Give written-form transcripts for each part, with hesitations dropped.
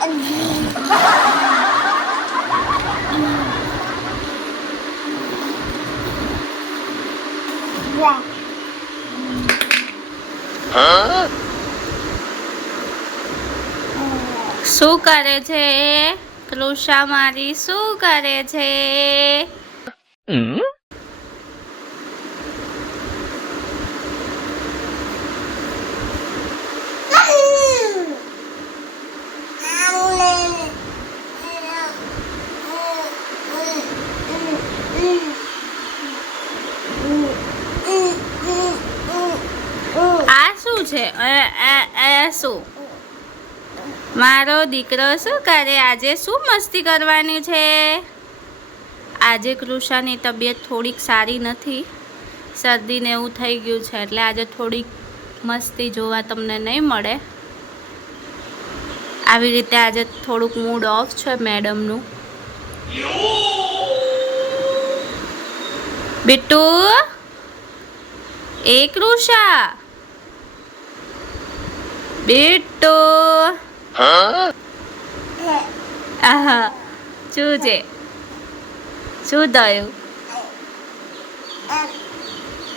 શું કરે છે કૃષા મારી? શું કરે છે? આ શું છે? શું મારો દીકરો શું કરે? આજે શું મસ્તી કરવાની છે? આજે કૃષાની તબિયત થોડીક સારી નથી, શરદીને એવું થઈ ગયું છે, એટલે આજે થોડીક મસ્તી જોવા તમને નહીં મળે. આવી રીતે આજે થોડુંક મૂડ ઓફ છે મેડમનું. બિટ્ટુ, એ કૃષા, બિટ્ટુ, આહા, શું છે? શું થયું?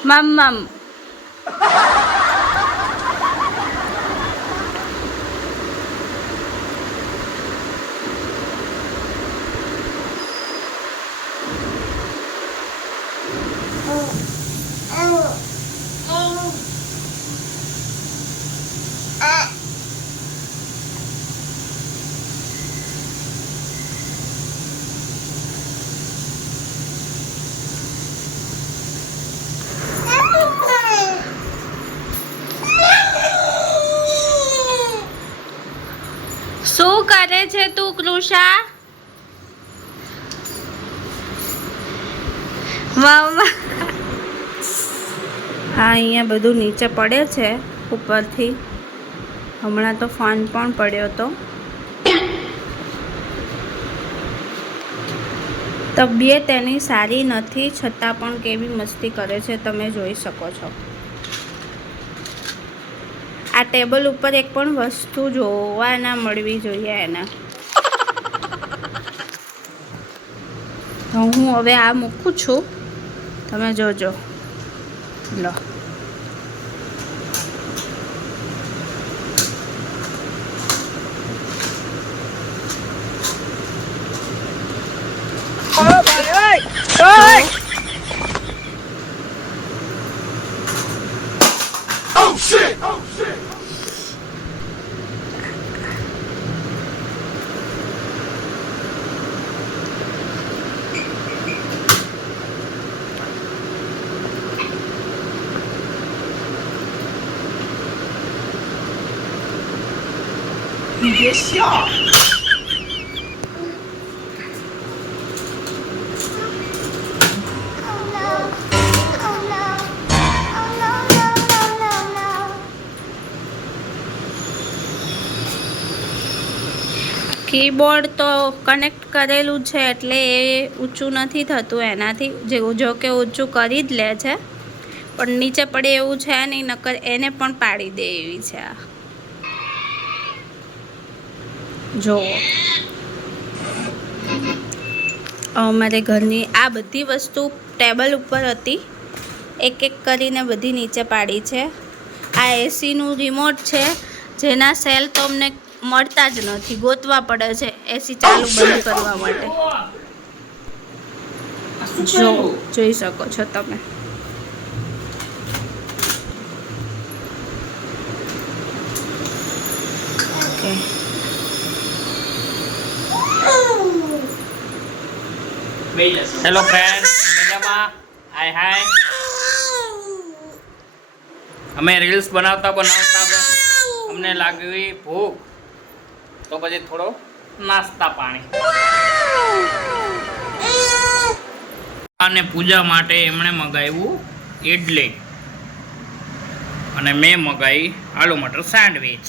મમ શું કરે છે તું કૃષા? મમ્મા, હા, અહીંયા બધું નીચે પડે છે ઉપરથી. હમણાં તો ફોન પણ પડ્યો હતો. તબિયત એની સારી નથી, છતાં પણ કેવી મસ્તી કરે છે તમે જોઈ શકો છો. આ ટેબલ ઉપર એક પણ વસ્તુ જોવા ના મળવી જોઈએ એને. હું હવે આ મૂકું છું, તમે જોજો. લો,你别笑。કીબોર્ડ તો કનેક્ટ કરેલું છે એટલે એ ઊંચું નથી થતું એનાથી. જો કે ઊંચું કરી જ લે છે, પણ નીચે પડે એવું છે નહીં, નકર એને પણ પાડી દે એવી છે આ. જો અમારે ઘરની આ બધી વસ્તુ ટેબલ ઉપર હતી, એક એક કરીને બધી નીચે પાડી છે. આ એસીનું રિમોટ છે, જેના સેલ તો અમને મળતા જ નથી, ગોતવા પડે છે એસી ચાલુ બંધ કરવા માટે. જો જોઈ શકો છો તમે. ઓકે, હેલો ફ્રેન્ડ, મજામાં? હાય હાય. અમે રીલ્સ બનાવતા અમને લાગી ભૂખ, તો પછી થોડો નાસ્તા પાણી. અને પૂજા માટે એમણે મગાવ્યું ઇડલી અને મેં મગાવી આલુ મટર સેન્ડવિચ.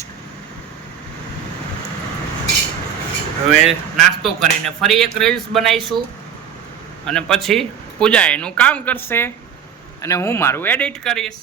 હવે નાસ્તો કરીને ફરી એક રીલ્સ બનાવીશું અને પછી પૂજા એનું કામ કરશે અને હું મારું એડિટ કરીશ.